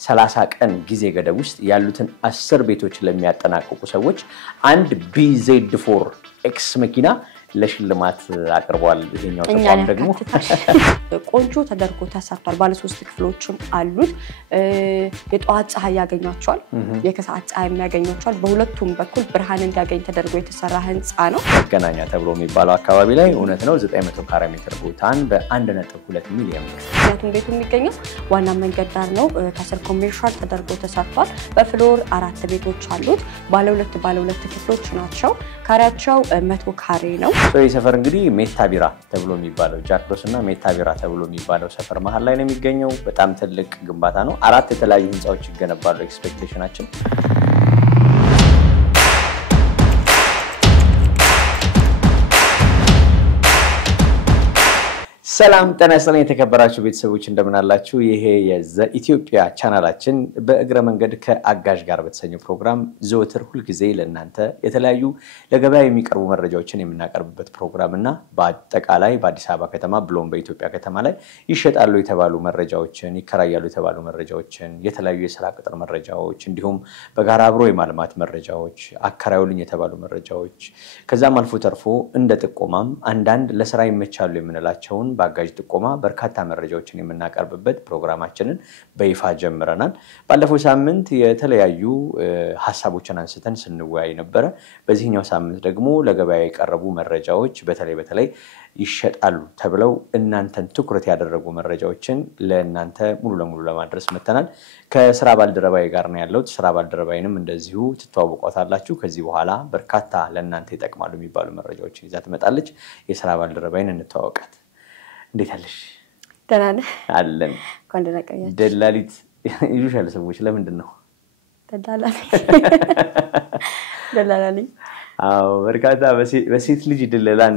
30 ቀን ጊዜ ገደብ ውስጥ ያሉትን 10 ቤቶች ለሚያጠናቅቁ ሰዎች አንድ BZ4X መኪና ለሽልማት አቅርቧል። ይሄኛው ተቋም ደግሞ ቆንጆ ተደርጎ ተሰርቷል። ባለ 3 ክፍሎችም አሉት። የጧት ፀሐይ ያገኛቸዋል፣ የከሰዓት ፀሐይ የሚያገኛቸዋል። በሁለቱም በኩል ብርሃን እንዲያገኝ ተደርጎ የተሰራ ህንጻ ነው። መገናኛ ተብሎ የሚባለው አካባቢ ላይ እውነት ነው 900 ካሬ ሜትር ቦታን በ1.2 ሚሊዮን ምክንያቱም ቤቱ የሚገኘው ዋና መንገድ ዳር ነው። ከስር ኮሜርሻል ተደርጎ ተሰርቷል። በፍሎር 4 ቤቶች አሉት። ባለ 2 ክፍሎች ናቸው። ካሬያቸው 100 ካሬ ነው። ሰፈር እንግዲህ ሜታ ቢራ ተብሎ የሚባለው ጃክሮስ እና ሜታ ቢራ ተብሎ የሚባለው ሰፈር መሃል ላይ ነው የሚገኘው። በጣም ትልቅ ግንባታ ነው። 4 የተለያዩ ህንጻዎች ይገነባሉ። ኤክስፔክቴሽናችን ሰላም ጤና ይስጥልኝ የተከበራችሁ ቤተሰቦች እንደምን አላችሁ? ይሄ የኢትዮጵያ ቻናላችን በእግረ መንገድ ከአጋዥ ጋር በተሰኘው ፕሮግራም ዘወትር ሁሉ ጊዜ ለእናንተ የተለያዩ ለገበያ የሚቀርቡ መረጃዎችን የምናቀርብበት ፕሮግራም እና በአጠቃላይ በአዲስ አበባ ከተማ ብሎም በኢትዮጵያ ከተማ ላይ ይሸጣሉ የተባሉ መረጃዎችን፣ ይከራያሉ የተባሉ መረጃዎችን፣ የተለያዩ የሥራ ቅጥር መረጃዎች እንዲሁም በጋራ አብሮ የማልማት መረጃዎች፣ አከራዩልኝ የተባሉ መረጃዎች ከዛም አልፎ ተርፎ እንደ ጥቆማም አንዳንድ ለሥራ ይመቻሉ የምንላቸውን አጋዥ ጥቆማ በርካታ መረጃዎችን የምናቀርብበት ፕሮግራማችንን በይፋ ጀምረናል። ባለፈው ሳምንት የተለያዩ ሐሳቦችን አንስተን ስንወያይ ነበር። በዚህኛው ሳምንት ደግሞ ለገበያ የቀረቡ መረጃዎች በተለይ ይሸጣሉ ተብለው እናንተን ትኩረት ያደረጉ መረጃዎችን ለእናንተ ሙሉ ለሙሉ ለማድረስ መተናል። ከስራ ባልደረባዬ ጋር ነው ያለው። ስራ ባልደረባዬንም እንደዚሁ ትተዋወቋታላችሁ። ከዚህ በኋላ በርካታ ለእናንተ ይጠቅማሉ የሚባሉ መረጃዎችን ይዛ ትመጣለች። የስራ ባልደረባዬን እንተዋወቃት። እንዴት አለሽ? ደህና ነህ? አለን። ኮንደናቀያች ደላሊት ይሉሻል ሰዎች። ለምንድን ነው ደላላሊ? አዎ በርካታ በሴት ልጅ ድለላን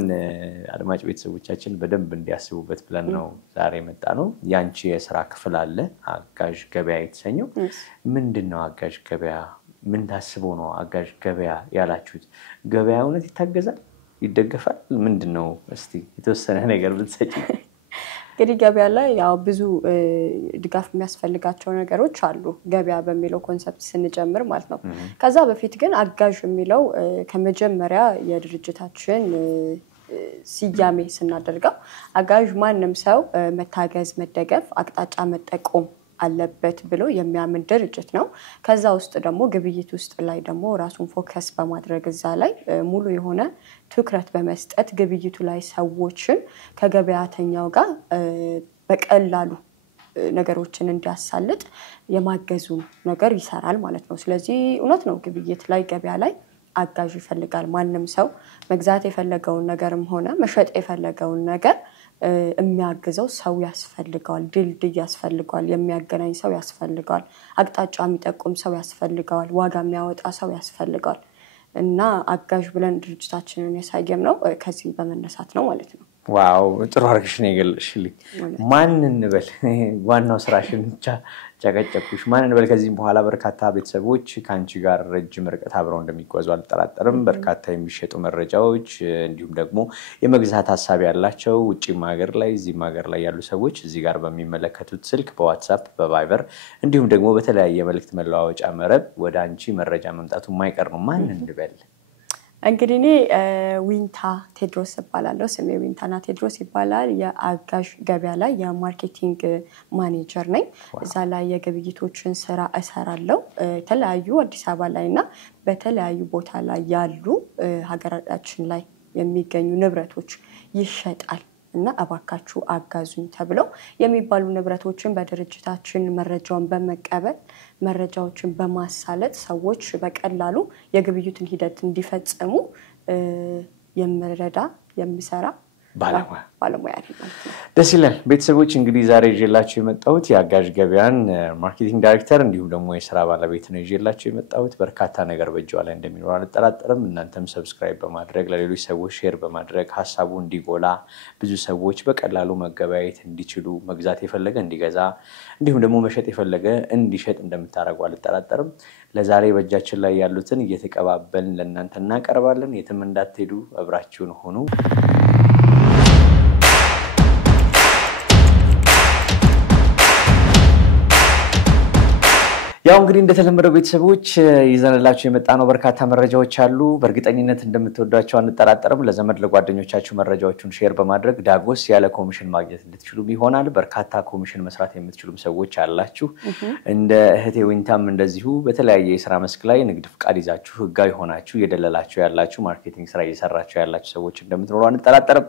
አድማጭ ቤተሰቦቻችን በደንብ እንዲያስቡበት ብለን ነው ዛሬ መጣ ነው። ያንቺ የሥራ ክፍል አለ አጋዥ ገበያ የተሰኘው። ምንድነው አጋዥ ገበያ? ምን ታስቦ ነው አጋዥ ገበያ ያላችሁት? ገበያ እውነት ይታገዛል? ይደገፋል? ምንድነው? እስቲ የተወሰነ ነገር ብትሰጪ። እንግዲህ ገበያ ላይ ያው ብዙ ድጋፍ የሚያስፈልጋቸው ነገሮች አሉ ገበያ በሚለው ኮንሰፕት ስንጀምር ማለት ነው። ከዛ በፊት ግን አጋዥ የሚለው ከመጀመሪያ የድርጅታችን ሲያሜ ስናደርገው አጋዥ ማንንም ሰው መታገዝ፣ መደገፍ፣ አቅጣጫ መጠቆም አለበት ብሎ የሚያምን ድርጅት ነው። ከዛ ውስጥ ደግሞ ግብይት ውስጥ ላይ ደግሞ ራሱን ፎከስ በማድረግ እዛ ላይ ሙሉ የሆነ ትኩረት በመስጠት ግብይቱ ላይ ሰዎችን ከገበያተኛው ጋር በቀላሉ ነገሮችን እንዲያሳልጥ የማገዙ ነገር ይሰራል ማለት ነው። ስለዚህ እውነት ነው ግብይት ላይ ገበያ ላይ አጋዥ ይፈልጋል። ማንንም ሰው መግዛት የፈለገውን ነገርም ሆነ መሸጥ የፈለገውን ነገር የሚያግዘው ሰው ያስፈልጋል። ድልድይ ያስፈልጋል። የሚያገናኝ ሰው ያስፈልጋል። አቅጣጫ የሚጠቁም ሰው ያስፈልጋል። ዋጋ የሚያወጣ ሰው ያስፈልጋል። እና አጋዥ ብለን ድርጅታችንን ያሳየም ነው ከዚህ በመነሳት ነው ማለት ነው። ዋው ጥሩ አርግሽ ነው የገለሽልኝ። ማን እንበል? ዋናው ስራሽን ጨቀጨቁሽ። ማን እንበል? ከዚህም በኋላ በርካታ ቤተሰቦች ካንቺ ጋር ረጅም ርቀት አብረው እንደሚጓዙ አልጠራጠርም። በርካታ የሚሸጡ መረጃዎች እንዲሁም ደግሞ የመግዛት ሐሳብ ያላቸው ውጪም ሀገር ላይ እዚህም ሀገር ላይ ያሉ ሰዎች እዚህ ጋር በሚመለከቱት ስልክ በዋትስአፕ በቫይበር እንዲሁም ደግሞ በተለያየ መልእክት መለዋወጫ መረብ ወደ አንቺ መረጃ መምጣቱ የማይቀር ነው። ማን እንበል? እንግዲህ እኔ ዊንታ ቴድሮስ እባላለሁ። ስሜ ዊንታና ቴድሮስ ይባላል። የአጋዥ ገበያ ላይ የማርኬቲንግ ማኔጀር ነኝ። እዛ ላይ የግብይቶችን ስራ እሰራለሁ። የተለያዩ አዲስ አበባ ላይና በተለያዩ ቦታ ላይ ያሉ ሀገራችን ላይ የሚገኙ ንብረቶች ይሸጣል እና አባካችሁ አጋዙኝ ተብለው የሚባሉ ንብረቶችን በድርጅታችን መረጃውን በመቀበል መረጃዎችን በማሳለጥ ሰዎች በቀላሉ የግብይቱን ሂደት እንዲፈጽሙ የሚረዳ የሚሰራ ባለሙያ ነው። ደስ ይላል። ቤተሰቦች እንግዲህ ዛሬ ይዤላችሁ የመጣሁት የአጋዥ ገበያን ማርኬቲንግ ዳይሬክተር እንዲሁም ደግሞ የሥራ ባለቤት ነው ይዤላችሁ የመጣሁት። በርካታ ነገር በእጇ ላይ እንደሚኖር አልጠራጠርም። እናንተም ሰብስክራይብ በማድረግ ለሌሎች ሰዎች ሼር በማድረግ ሐሳቡ እንዲጎላ ብዙ ሰዎች በቀላሉ መገበያየት እንዲችሉ መግዛት የፈለገ እንዲገዛ እንዲሁም ደግሞ መሸጥ የፈለገ እንዲሸጥ እንደምታደርጉ አልጠራጠርም። ለዛሬ በእጃችን ላይ ያሉትን እየተቀባበልን ለእናንተ እናቀርባለን። የትም እንዳትሄዱ አብራችሁን ሆኑ። ያው እንግዲህ እንደተለመደው ቤተሰቦች ይዘንላችሁ የመጣነው በርካታ መረጃዎች አሉ በእርግጠኝነት እንደምትወዷቸው አንጠራጠርም ለዘመድ ለጓደኞቻችሁ መረጃዎቹን ሼር በማድረግ ዳጎስ ያለ ኮሚሽን ማግኘት እንድትችሉ ይሆናል በርካታ ኮሚሽን መስራት የምትችሉም ሰዎች አላችሁ እንደ እህቴ ዊንታም እንደዚሁ በተለያየ የሥራ መስክ ላይ ንግድ ፍቃድ ይዛችሁ ህጋዊ ሆናችሁ የደለላችሁ ያላችሁ ማርኬቲንግ ስራ እየሰራችሁ ያላችሁ ሰዎች እንደምትኖሩ አንጠራጠርም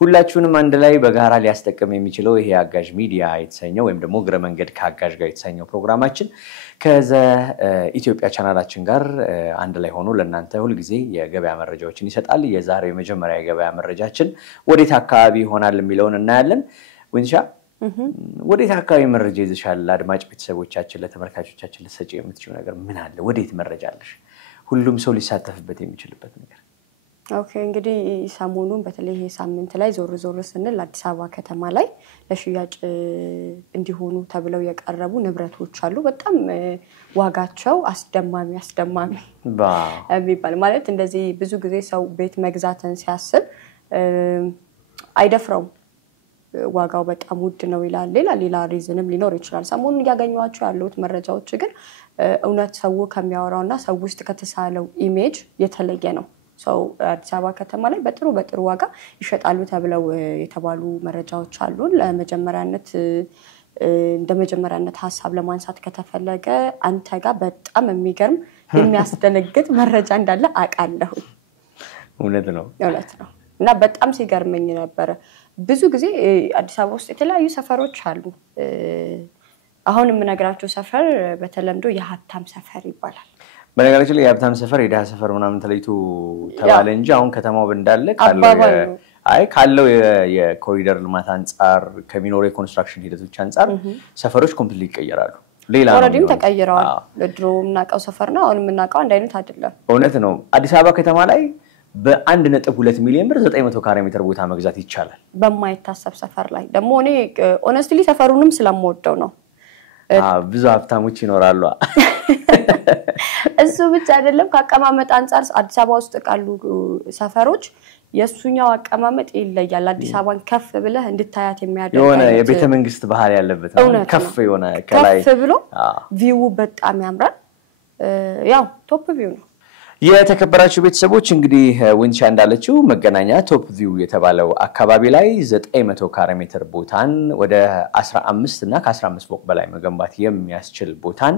ሁላችሁንም አንድ ላይ በጋራ ሊያስጠቅም የሚችለው ይሄ አጋዥ ሚዲያ የተሰኘው ወይም ደግሞ እግረ መንገድ ከአጋዥ ጋር የተሰኘው ፕሮግራማችን ከዘ ኢትዮጵያ ቻናላችን ጋር አንድ ላይ ሆኖ ለእናንተ ሁሉ ጊዜ የገበያ መረጃዎችን ይሰጣል የዛሬው የመጀመሪያ የገበያ መረጃችን ወዴት አካባቢ ይሆናል የሚለውን እናያለን ወንሻ ወዴት አካባቢ መረጃ ይዘሻል አድማጭ ቤተሰቦቻችን ለተመልካቾቻችን ለሰጪ የምትችሉ ነገር ምን አለ ወዴት መረጃ አለሽ ሁሉም ሰው ሊሳተፍበት የሚችልበት ነገር ኦኬ እንግዲህ ሰሞኑን በተለይ ይሄ ሳምንት ላይ ዞር ስንል አዲስ አበባ ከተማ ላይ ለሽያጭ እንዲሆኑ ተብለው የቀረቡ ንብረቶች አሉ በጣም ዋጋቸው አስደማሚ የሚባል ማለት እንደዚህ ብዙ ጊዜ ሰው ቤት መግዛትን ሲያስብ አይደፍረው ዋጋው በጣም ውድ ነው ይላል ሌላ ሪዝንም ሊኖር ይችላል ሰሞኑን ያገኙዋቸው ያሉት መረጃዎች ግን እውነት ሰው ከሚያወራውና ሰው ውስጥ ከተሳለው ኢሜጅ የተለየ ነው ሰው አዲስ አበባ ከተማ ላይ በጥሩ ዋጋ ይሸጣሉ ተብለው የተባሉ መረጃዎች አሉ ለመጀመሪያነት እንደመጀመሪያነት ሐሳብ ለማንሳት ከተፈለገ አንተ ጋር በጣም የሚገርም የሚያስደነግጥ መረጃ እንዳለ አቃለሁ እውነት ነው እና በጣም ሲገርመኝ ነበር ብዙ ጊዜ አዲስ አበባ ውስጥ የተለያዩ ሰፈሮች አሉ አሁን የምነግራችሁ ሰፈር በተለምዶ የሀብታም ሰፈር ይባላል በነገራችን ላይ የሀብታም ሰፈር የደሃ ሰፈር ምናምን ተለይቶ ተባለ እንጂ አሁን ከተማው እንዳለ ካለው የኮሪደር ልማት አንፃር ከሚኖር የኮንስትራክሽን ሂደቶች አንፃር ሰፈሮች ኮምፕሊት ይቀየራሉ ሌላ ነው ኦሬዲም ተቀይረዋል ለድሮ ምናቀው ሰፈር ነው አሁን ምናቀው አንድ አይነት አይደለም እውነት ነው አዲስ አበባ ከተማ ላይ በ1.2 ሚሊዮን ብር 900 ካሬ ሜትር ቦታ መግዛት ይቻላል በማይታሰብ ሰፈር ላይ ደግሞ እኔ ሆነስትሊ ሰፈሩንም ስለምወደው ነው ብዙ ሀብታሞች ይኖራሉ እሱ ብቻ አይደለም ከአቀማመጥ አንፃር አዲስ አበባ ውስጥ ካሉ ሰፈሮች የሱኛው አቀማመጥ ይለያል አዲስ አበባን ከፍ ብለህ እንድታያት የሚያደርግ የሆነ የቤተ መንግስት ባህል ያለበት ነው ከፍ የሆነ ከላይ ከፍ ብሎ ቪው በጣም ያምራል ያው ቶፕ ቪው ነው የተከበራችሁ ቤተሰቦች እንግዲህ ወንቻ እንዳለችው መገናኛ ቶፕ ቪው የተባለው አካባቢ ላይ 900 ካሬ ሜትር ቦታን ወደ 15 እና ከ15 ፎቅ በላይ መገንባት የሚያስችል ቦታን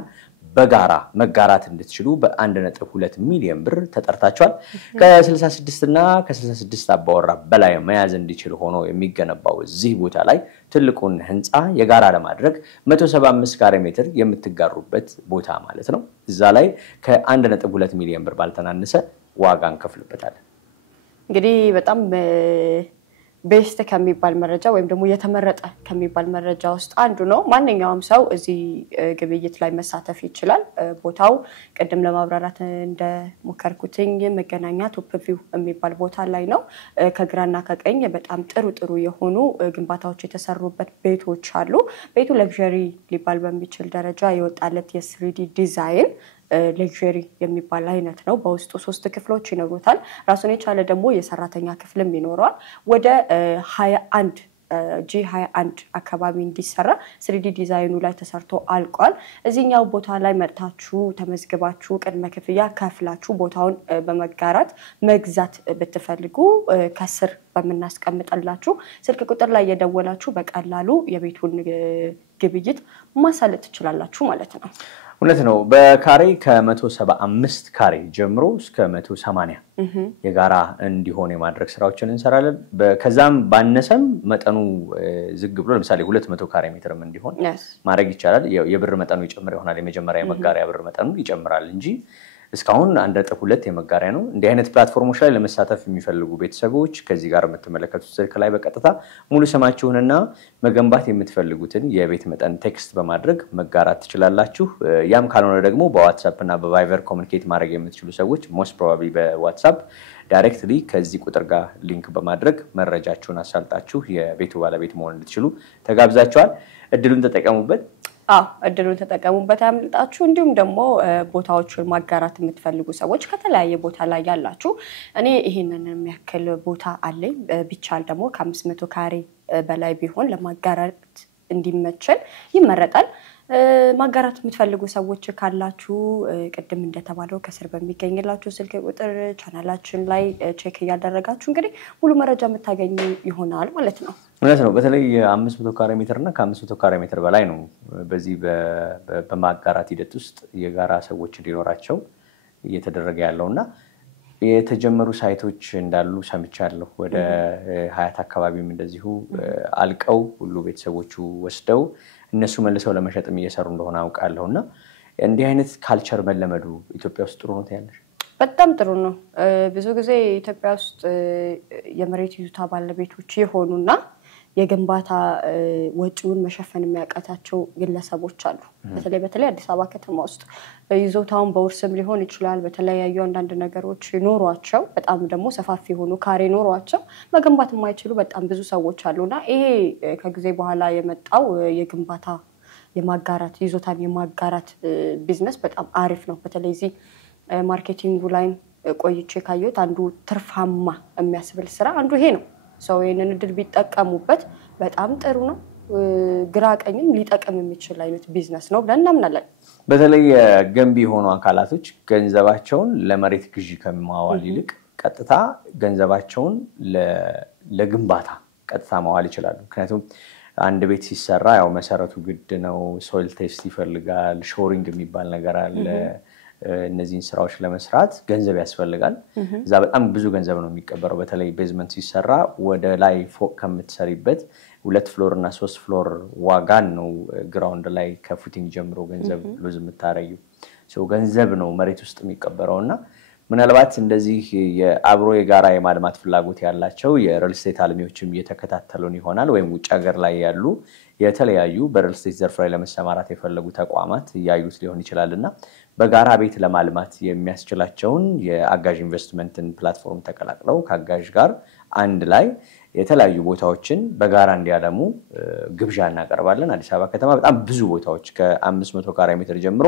በጋራ መጋራት እንድትችሉ በ1.2 ሚሊዮን ብር ተጠርታችኋል ከ66 እና ከ66 አባወራ በላይ መያዝ እንዲችል ሆኖ የሚገነባው እዚህ ቦታ ላይ ትልቁን ህንጻ የጋራ ለማድረግ 175 ካሬ ሜትር የምትጋሩበት ቦታ ማለት ነው እዛ ላይ ከ1.2 ሚሊዮን ብር ባልተናነሰ ዋጋ እንከፍልበታለን እንግዲህ በጣም ቤስት ከሚባል መረጃ ወይም ደግሞ የተመረጠ ከሚባል መረጃ ውስጥ አንዱ ነው ማንኛውም ሰው እዚህ ግብይት ላይ መሳተፍ ይችላል ቦታው ቀደም ለማብራራት እንደሞከርኩትኝ መገናኛ ቶፕ ቪው የሚባል ቦታ ላይ ነው ከግራና ከቀኝ በጣም ጥሩ የሆኑ ግንባታዎች የተሰሩበት ቤቶች አሉ ቤቱ ለግዠሪ ሊባል በሚችል ደረጃ የወጣለት የ3D ዲዛይን ሌክዠሪ የሚባል አይነት ነው በውስጡ 3 ክፍሎች ይኖሩታል ራሱን የቻለ ደግሞ የሰራተኛ ክፍልም ይኖራል ወደ 21 G21 አካባቢ እንዲሰራ 3D ዲዛይኑ ላይ ተሰርቶ አልቋል እዚህኛው ቦታ ላይ መጣችሁ ተመዝግባችሁ ቅድመ ክፍያ ከፍላችሁ ቦታውን በመጋራት መግዛት ብትፈልጉ ከስር በመናስቀምጥላችሁ ስልክ ቁጥር ላይ የደወላችሁ በቀላሉ የቤቱን ግብይት ማሳለጥ ትችላላችሁ ማለት ነው እውነት ነው በካሬ ከ175 ካሬ ጀምሮ እስከ 180 የጋራ እንዲሆን የማድረግ ስራዎችን እንሰራለን ከዛም ባነሰም መጠኑ ዝግ ብሎ ለምሳሌ 200 ካሬ ሜትርም እንዲሆን ማድረግ ይቻላል የብር መጠኑ ይጨምር ይሆናል የመጀመሪያ የመጋሪያ ብር መጠኑ ይጨምራል እንጂ እስካሁን 1.2 የመጋሪያ ነው እንዲህ አይነት ፕላትፎርሞች ላይ ለመሳተፍ የሚፈልጉ ቤተሰቦች ከዚህ ጋር የምትመለከቱት ስልክ ላይ በቀጥታ ሙሉ ስማችሁንና መገንባት የምትፈልጉትን የቤት መጠን ቴክስት በማድረግ መጋራት ትችላላችሁ ያም ካልሆነ ደግሞ በዋትስአፕ እና በቫይበር ኮሙኒኬት ማድረግ የምትችሉ ሰዎች ሞስት ፕሮባብሊ በዋትስአፕ ዳይሬክትሊ ከዚህ ቁጥር ጋር ሊንክ በማድረግ መረጃችሁን አሳልጣችሁ የቤቱ ባለቤት መሆን እንድትችሉ ተጋብዛችኋል እድሉን ተጠቀሙበት እድሉን ተጠቀሙበት ያምልጣችሁ እንዲሁም ደግሞ ቦታዎችን ማጋራት የምትፈልጉ ሰዎች ከተለያየ ቦታ ላይ ያላችሁ እኔ ይሄንን የሚያክል ቦታ አለኝ ቢቻል ደግሞ ከ500 ካሬ በላይ ቢሆን ለማጋራት እንዲመቸል ይመረጣል ማጋራት የምትፈልጉ ሰዎች ካላችሁ ቅድም እንደተባለው ከስር በሚገኝላችሁ ስልክ ቁጥር ቻናላችን ላይ ቼክ ያደረጋችሁ እንግዲህ ሙሉ መረጃ የምታገኙ ይሆናል ማለት ነው። እውነት ነው። በተለይ 500 ካሬ ሜትር እና ከ500 ካሬ ሜትር በላይ ነው በዚህ በማጋራት ሂደት ውስጥ የጋራ ሰዎች እንዲኖራቸው እየተደረገ ያለውና የተጀመሩ ሳይቶች እንዳሉ ሰምቻለሁ። ወደ ሀያት አካባቢም እንደዚሁ አልቀው ሁሉ ቤተሰቦቹ ወስደው እነሱ መልሰው ለመሸጥም እየሰሩ እንደሆነ አውቃለሁና እንዲህ አይነት ካልቸር መለመዱ ኢትዮጵያ ውስጥ ጥሩ ነው ታያለሽ? በጣም ጥሩ ነው። ብዙ ጊዜ ኢትዮጵያ ውስጥ የመሬት ይዞታ ባለቤቶች የሆኑና የግንባታ ወጪውን መሸፈን የሚያቃታቸው ግለሰቦች አሉ። በተለይ አዲስ አበባ ከተማ ውስጥ ይዞታውን በውርስም ሊሆን ይችላል በተለያዩ አንዳንድ ነገሮች ኖሯቸው በጣም ደግሞ ሰፋፊ ሆኖ ካሬ ኖሯቸው መገንባት የማይችሉ በጣም ብዙ ሰዎች አሉና ይሄ ከጊዜ በኋላ የመጣው የግንባታ የማጋራት ይዞታን የማጋራት ቢዝነስ በጣም አሪፍ ነው። በተለይ እዚህ ማርኬቲንጉ ላይ ቆይቼ ካየሁት አንዱ ትርፋማ የሚያስብል ስራ አንዱ ይሄ ነው። ሰው ይሄንን እድል ቢጠቀሙበት በጣም ጥሩ ነው። ግራ ቀኝም ሊጠቀም የሚችል አይነት ቢዝነስ ነው ብለን እናምናለን። በተለይ ገንቢ የሆኑ አካላቶች ገንዘባቸውን ለመሬት ግዢ ከማዋል ይልቅ ቀጥታ ገንዘባቸውን ለግንባታ ቀጥታ ማዋል ይችላሉ። ምክንያቱም አንድ ቤት ሲሰራ ያው መሰረቱ ግድ ነው። ሶይል ቴስት ይፈልጋል፣ ሾሪንግ የሚባል ነገር አለ። እነዚህን ስራዎች ለመስራት ገንዘብ ያስፈልጋል። እዛ በጣም ብዙ ገንዘብ ነው የሚቀበረው። በተለይ ቤዝመንት ሲሰራ ወደ ላይ ፎቅ ከምትሰሪበት 2 ፍሎር እና 3 ፍሎር ዋጋን ነው ግራውንድ ላይ ከፉቲንግ ጀምሮ ገንዘብ ሉዝ የምታረጊው። ገንዘብ ነው መሬት ውስጥ የሚቀበረውና ምናልባት እንደዚህ የአብሮ የጋራ የማልማት ፍላጎት ያላቸው የሪል ስቴት አልሚዎችም እየተከታተሉን ይሆናል ወይም ውጭ ሀገር ላይ ያሉ የተለያዩ በሪል ስቴት ዘርፍ ላይ ለመሰማራት የፈለጉ ተቋማት ያዩት ሊሆን ይችላልና በጋራ ቤት ለማልማት የሚያስችላቸውን የአጋዥ ኢንቨስትመንትን ፕላትፎርም ተቀላቅለው ከአጋዥ ጋር አንድ ላይ የተለያዩ ቦታዎችን በጋራ እንዲያለሙ ግብዣ እናቀርባለን። አዲስ አበባ ከተማ በጣም ብዙ ቦታዎች ከ500 ካሬ ሜትር ጀምሮ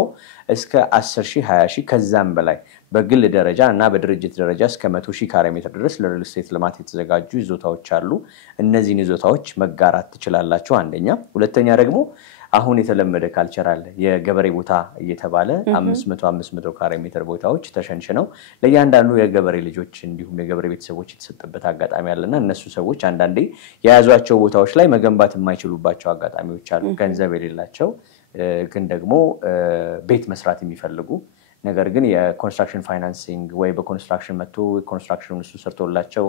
እስከ 10,000 20,000 ከዛም በላይ በግል ደረጃ እና በድርጅት ደረጃ እስከ 100,000 ካሬ ሜትር ድረስ ለሪል ስቴት ልማት የተዘጋጁ ይዞታዎች አሉ። እነዚህን ይዞታዎች መጋራት ትችላላችሁ አንደኛ። ሁለተኛ ደግሞ አሁን የተለመደ ካልቸር አለ የገበሬ ቦታ እየተባለ 500 ካሬ ሜትር ቦታዎች ተሸንሽነው ለእያንዳንዱ የገበሬ ልጆች እንዲሁም የገበሬ ቤተሰቦች የተሰጠበት አጋጣሚ አለና እነሱ ሰዎች አንዳንዴ የያዟቸው ቦታዎች ላይ መገንባት የማይችሉባቸው አጋጣሚዎች አሉ። ገንዘብ የሌላቸው ግን ደግሞ ቤት መስራት የሚፈልጉ ነገር ግን የኮንስትራክሽን ፋይናንሲንግ ወይ በኮንስትራክሽን መጥቶ ኮንስትራክሽኑን እሱ ሰርቶላቸው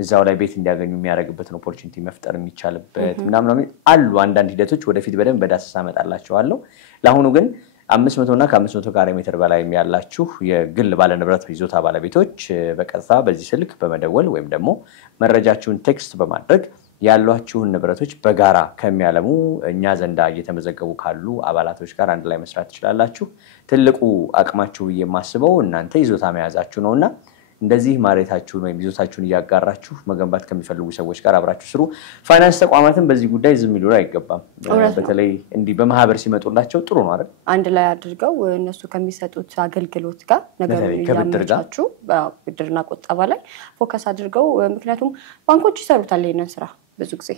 እዛው ላይ ቤት እንዲያገኙ የሚያደርግበትን ኦፖርቹኒቲ መፍጠር የሚቻልበት ምናምን አሉ አንዳንድ ሂደቶች ወደፊት በደንብ በዳሰሳ አመጣላችኋለሁ። ለአሁኑ ግን 500 እና ከ500 ካሬ ሜትር በላይ ያላችሁ የግል ባለንብረት ይዞታ ባለቤቶች በቀጥታ በዚህ ስልክ በመደወል ወይም ደግሞ መረጃችሁን ቴክስት በማድረግ ያሏችሁን ንብረቶች በጋራ ከሚያለሙ እኛ ዘንዳ እየተመዘገቡ ካሉ አባላቶች ጋር አንድ ላይ መስራት ትችላላችሁ። ትልቁ አቅማችሁ የማስበው እናንተ ይዞታ መያዛችሁ ነውና እንደዚህ ማሬታችሁን ወይም ይዞታችሁን እያጋራችሁ መገንባት ከሚፈልጉ ሰዎች ጋር አብራችሁ ስሩ። ፋይናንስ ተቋማትን በዚህ ጉዳይ ዝም ይሉ አይገባም። በተለይ እንዲህ በመሃበር ሲመጡላቸው ጥሩ ነው አይደል? አንድ ላይ አድርገው እነሱ ከሚሰጡት አገልግሎት ጋር ነገሩን ያመቻቹ ብድርና ቁጠባ ላይ ፎከስ አድርገው ምክንያቱም ባንኮች ይሰሩታል ይሄንን ስራ ብዙ ጊዜ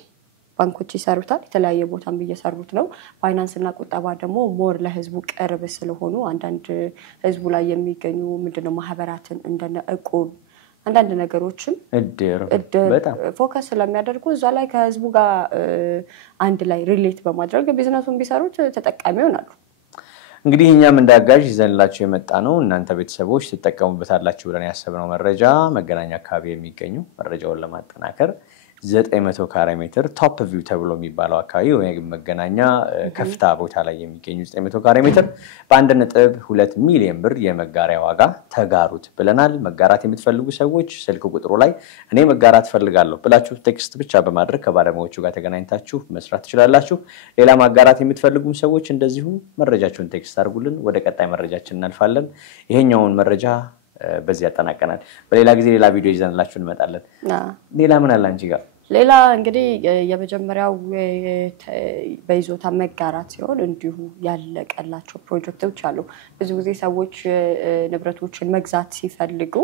ባንኮች ይሰሩታል የተለያየ ቦታም እየሰሩት ነው። ፋይናንስና ቁጠባ ደግሞ ሞር ለህዝቡ ቅርብ ስለሆኑ አንዳንድ ህዝቡ ላይ የሚገኙ ምንድነው ማህበራትን እንደነ እቁብ አንዳንድ ነገሮችን እድር ፎከስ ስለሚያደርጉ እዛ ላይ ከህዝቡ ጋር አንድ ላይ ሪሌት በማድረግ ቢዝነሱን ቢሰሩት ተጠቃሚ ይሆናሉ። እንግዲህ እኛም እንዳጋዥ ይዘንላችሁ የመጣ ነው እናንተ ቤተሰቦች ተጠቀሙበታላችሁ ብለን ያሰብነው መረጃ መገናኛ አካባቢ የሚገኙ መረጃውን ለማጠናከር 900 ካሬ ሜትር ቶፕ ቪው ተብሎ የሚባለው አካባቢ ወይም መገናኛ ከፍታ ቦታ ላይ የሚገኙ 900 ካሬ ሜትር በ1.2 ሚሊዮን ብር የመጋሪያ ዋጋ ተጋሩት ብለናል። መጋራት የምትፈልጉ ሰዎች ስልክ ቁጥሩ ላይ እኔ መጋራት ፈልጋለሁ ብላችሁ ቴክስት ብቻ በማድረግ ከባለሙያዎቹ ጋር ተገናኝታችሁ መስራት ትችላላችሁ። ሌላ ማጋራት የምትፈልጉም ሰዎች እንደዚሁ መረጃችሁን ቴክስት አድርጉልን። ወደ ቀጣይ መረጃችን እናልፋለን። ይሄኛውን መረጃ በዚህ ያጠናቀናል። በሌላ ጊዜ ሌላ ቪዲዮ ይዘንላችሁ እንመጣለን። ሌላ ምን አለ አንቺ ጋር? ሌላ እንግዲህ የመጀመሪያው በይዞታ መጋራት ሲሆን እንዲሁ ያለቀላቸው ፕሮጀክቶች አሉ። ብዙ ጊዜ ሰዎች ንብረቶችን መግዛት ሲፈልጉ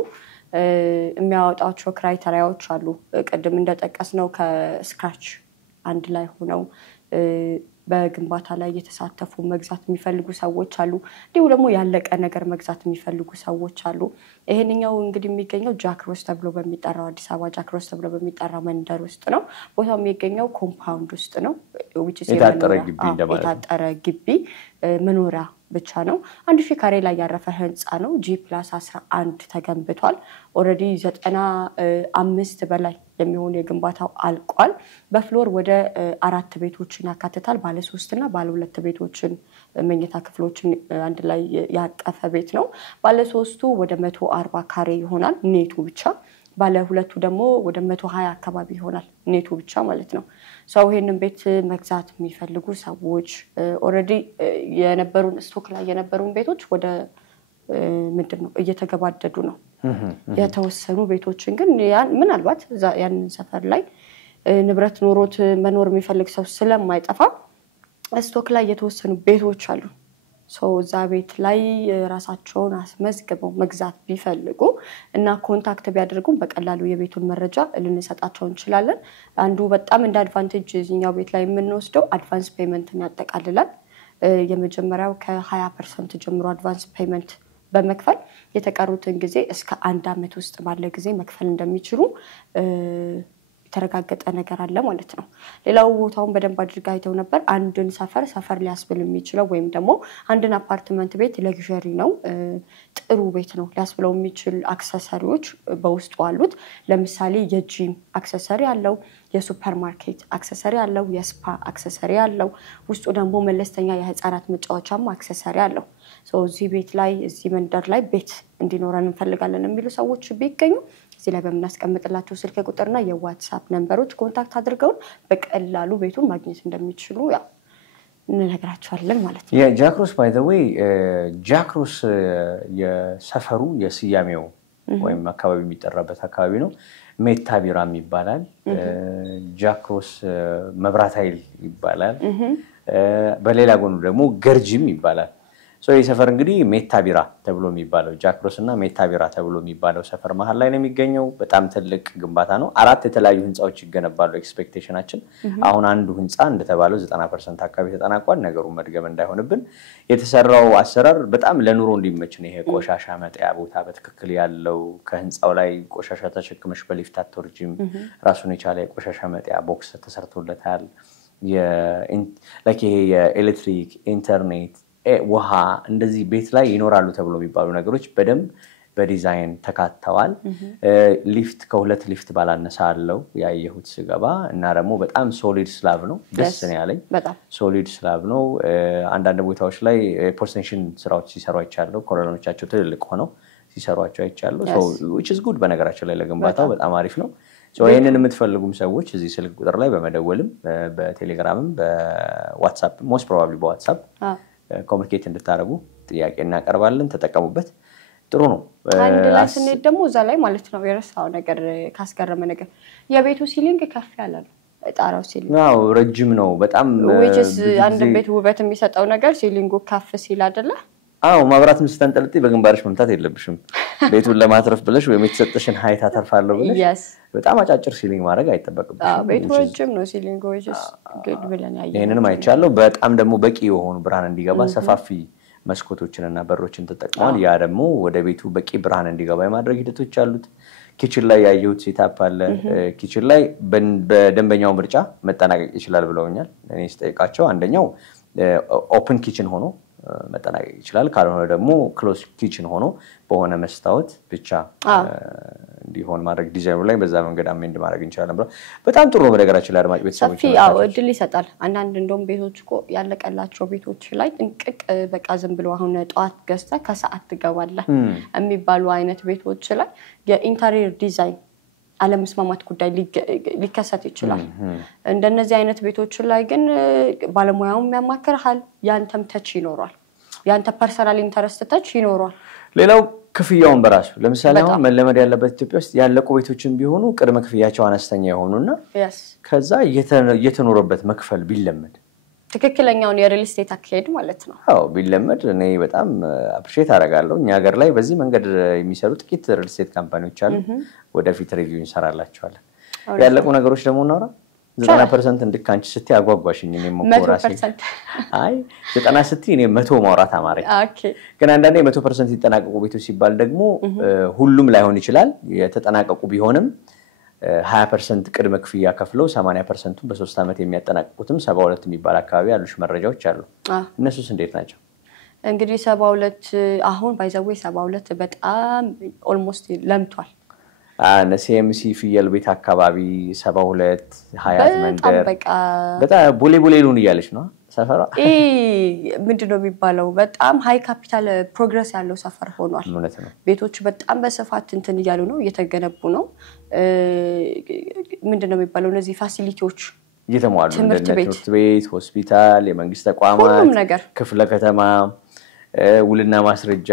የሚያወጣቸው ክራይቴሪያዎች አሉ። ቀደም እንደጠቀስነው ከስክራች አንድ ላይ ሆነው በግንባታ ላይ የተሳተፉ መግዛት የሚፈልጉ ሰዎች አሉ እንዲሁ ደግሞ ያለቀ ነገር መግዛት የሚፈልጉ ሰዎች አሉ ይሄንኛው እንግዲህ የሚገኘው ጃክሮስ ተብሎ በሚጠራው አዲስ አበባ ጃክሮስ ተብሎ በሚጠራው መንደር ውስጥ ነው ቦታው የሚገኘው ኮምፓውንድ ውስጥ ነው which is የታጠረ ግቢ መኖሪያ ብቻ ነው 1000 ካሬ ላይ ያረፈ ህንጻ ነው G+11 ተገንብቷል ኦሬዲ 95 በላይ የሚሆኑ የግንባታው አልቋል በፍሎር ወደ 4 ቤቶችን ያካትታል ባለ 3 እና ባለ 2 ቤቶችን መኝታ ክፍሎችን አንድ ላይ ያቀፈ ቤት ነው ባለ 3ቱ ወደ 140 ካሬ ይሆናል ኔቱ ብቻ ባለ 2ቱ ደግሞ ወደ 120 አካባቢ ይሆናል ኔቱ ብቻ ማለት ነው ሰው ይሄንን ቤት መግዛት የሚፈልጉ ሰዎች ኦሬዲ የነበሩን ስቶክ ላይ የነበሩን ቤቶች ወደ ምንድነው እየተገባደዱ ነው የተወሰኑ ቤቶችን ግን ምናልባት ያንን ሰፈር ላይ ንብረት ኖሮት መኖር የሚፈልግ ሰው ስለማይጠፋ ስቶክ ላይ የተወሰኑ ቤቶች አሉ ሰው ዛቤት ላይ ራሳቸውን አስመዝግበው መግዛት ቢፈልጉ እና ኮንታክት ቢያደርጉን በቀላሉ የቤቱን መረጃ ልንሰጣቸው እንችላለን አንዱ በጣም እንደ አድቫንቴጅ እዚህኛው ቤት ላይ የምንወስደው አድቫንስ ፔመንትን ያጠቃልላል የመጀመሪያው ከ20% ጀምሮ አድቫንስ ፔመንት በመክፈል የተቀሩትን ጊዜ እስከ 1 አመት ውስጥ ባለ ጊዜ መክፈል እንደሚችሉ ተረጋገጠ ነገር አለ ማለት ነው ሌላው ቦታውን በደንብ አድርጋ አይተው ነበር አንድን ሰፈር ሊያስብል የሚችለው ወይም ደግሞ አንድን አፓርትመንት ቤት ለግዠሪ ነው ጥሩ ቤት ነው ሊያስብለው የሚችል አክሰሰሪዎች በውስጡ አሉት ለምሳሌ የጂም አክሰሰሪ አለው የሱፐርማርኬት አክሰሰሪ አለው የስፓ አክሰሰሪ አለው ውስጡ ደግሞ መለስተኛ የህፃናት መጫወቻም አክሰሰሪ አለው ሶ እዚህ ቤት ላይ እዚህ መንደር ላይ ቤት እንዲኖረን እንፈልጋለን የሚሉ ሰዎች ቢገኙ እዚህ ላይ በመናስቀምጥላቸው ስልክ ቁጥርና የዋትስአፕ ነምበሮች ኮንታክት አድርገው በቀላሉ ቤቱን ማግኘት እንደሚችሉ ያው እንነግራቸዋለን ማለት ነው የጃክሮስ by the way ጃክሮስ የሰፈሩ የስያሜው ወይም አካባቢ የሚጠራበት አካባቢ ነው ሜታ ቢራም ይባላል ጃክሮስ መብራት ኃይል ይባላል በሌላ ጎኑ ደግሞ ገርጂም ይባላል ሶ የሰፈር እንግዲህ ሜታ ቢራ ተብሎ የሚባለው ጃክሮስ እና ሜታ ቢራ ተብሎ የሚባለው ሰፈር መሃል ላይ ነው የሚገኘው በጣም ትልቅ ግንባታ ነው አራት የተለያዩ ህንጻዎች ይገነባሉ ኤክስፔክቴሽናችን አሁን አንዱ ህንጻ እንደተባለው 90% አካባቢ ተጠናቋል ነገሩ መድገም እንዳይሆንብን የተሰራው አሰራር በጣም ለኑሮ እንዲመች ነው ይሄ ቆሻሻ መጣያ ቦታ በትክክል ያለው ከህንጻው ላይ ቆሻሻ ተሸክመሽ በሊፍት አትወርጂም ራሱን የቻለ ቆሻሻ መጣያ ቦክስ ተሰርቶለታል የኤሌክትሪክ ኢንተርኔት ውሃ እንደዚህ ቤት ላይ ይኖራሉ ተብሎ የሚባሉ ነገሮች በደንብ በዲዛይን ተካተዋል ሊፍት ከሁለት ሊፍት ባላነሳ አለው ያየሁት ስገባ እና ደግሞ በጣም ሶሊድ ስላብ ነው ደስ ነው ያለኝ ሶሊድ ስላብ ነው አንዳንድ ቦታዎች ላይ ፖርሴንሽን ስራዎች ሲሰሩ አይቻለው ኮሎኖቻቸው ትልልቅ ሆነው ሲሰሩአቸው አይቻለው so which is good በነገራችን ላይ ለግንባታው በጣም አሪፍ ነው so ይሄንን የምትፈልጉም ሰዎች እዚህ ስልክ ቁጥር ላይ በመደወልም በቴሌግራምም በዋትስአፕ most probably በዋትስአፕ ኮሙኒኬት እንድታረጉ ጥያቄ እናቀርባለን ተጠቀሙበት ጥሩ ነው አንድ ላይ ስንሄድ ደግሞ እዛ ላይ ማለት ነው የረሳው ነገር ካስገረመ ነገር የቤቱ ሲሊንግ ከፍ ያለ ነው ጣራው ሲሊንግ ነው ረጅም ነው በጣም which is አንድ ቤት ውበት የሚሰጠው ነገር ሲሊንጉ ከፍ ሲል አይደለ አው ማብራት ምስተንጠልጥይ በግንባርሽ መምታት የለብሽም ቤቱን ለማትረፍ ብለሽ ወይ የምትሰጥሽን ሃይት አተርፋለሁ ብለሽ በጣም አጫጭር ሲሊንግ ማድረግ አይተበቅብሽም ቤቱ ረጅም ነው ሲሊንጉ which is good ብለን ያየው ይሄንንም አይቻለው በጣም ደግሞ በቂ የሆኑ ብርሃን እንዲገባ ሰፋፊ መስኮቶችንና በሮችን ተጠቅመዋል ያ ደግሞ ወደ ቤቱ በቂ ብርሃን እንዲገባ የማድረግ ሂደቶች አሉት ኪችን ላይ ያየሁት ሴታፕ አለ ኪችን ላይ በደንበኛው ምርጫ መጠናቀቅ ይችላል ብለውኛል እኔ ስጠይቃቸው አንደኛው ኦፕን ኪችን ሆኖ መጠናቀቅ ይችላል ካልሆነ ደግሞ ክሎዝ ኪችን ሆኖ በሆነ መስታወት ብቻ እንዲሆን ማድረግ ዲዛይኑ ላይ በዛ መንገድ አሜንድ ማድረግ እንችላለን ብለው በጣም ጥሩ ነው በነገራችን ላይ አድማጭ ቤተሰቦች ያው እድል ይሰጣል አንዳንድ እንደውም ቤቶች እኮ ያለቀላቸው ቤቶች ላይ ጥንቅቅ በቃ ዝም ብሎ አሁን ጧት ገዝታ ከሰዓት ትገባለህ የሚባሉ አይነት ቤቶች ላይ የኢንተሪየር ዲዛይን አለመስማማት ጉዳይ ሊከሰት ይችላል እንደነዚህ አይነት ቤቶች ላይ ግን ባለሙያውም ያማከርሃል ያንተም ተች ይኖራል ያንተ ፐርሰናል ኢንተረስት ተች ይኖራል ሌላው ክፍያውን በራሱ ለምሳሌ አሁን መለመድ ያለበት ኢትዮጵያ ውስጥ ያለቁ ቤቶችን ቢሆኑ ቅድመ ክፍያቸው አነስተኛ ይሆኑና ከዛ እየተኖረበት መክፈል ቢለመድ ትክክለኛውን የሪል ስቴት አካሄድ ማለት ነው አዎ ቢለመድ እኔ በጣም አፕሪሺየት አደርጋለሁ እኛ ሀገር ላይ በዚህ መንገድ የሚሰሩ ጥቂት ሪል ስቴት ካምፓኒዎች አሉ ወደፊት ሪቪው እንሰራላችኋለን ያለቁ ነገሮች ደግሞ እናውራ 90% እንድካንቺ ስትይ አጓጓሽኝ እኔም ኮራሴ አይ 90 ስትይ እኔ 100 ማውራት አማረኝ ኦኬ ግን አንዳንዴ 100% ይጠናቀቁ ቤቶች ሲባል ደግሞ ሁሉም ላይሆን ይችላል የተጠናቀቁ ቢሆንም 20% ቅድመ ክፍያ ከፍለው 80%ቱን በ3 አመት የሚያጠናቅቁትም 72 የሚባል አካባቢ ያሉሽ መረጃዎች አሉ እነሱስ እንዴት ናቸው እንግዲህ 72 አሁን ባይዘው 72 በጣም ኦልሞስት ለምቷል ነሲኤምሲ ፍየል ቤት አካባቢ 72 ሀያት መንደር በጣም ቦሌሉን ይያለሽ ነው ሰፈራ ምንድነው የሚባለው በጣም ሃይ ካፒታል ፕሮግረስ ያለው ሰፈር ሆኗል ማለት ነው ቤቶች በጣም በስፋት እንትን ይያሉ ነው እየተገነቡ ነው ምንድነው የሚባለው እነዚህ ፋሲሊቲዎች እየተሟሉ ትምህርት ቤት ሆስፒታል የመንግስት ተቋማት ክፍለ ከተማ ውልና ማስረጃ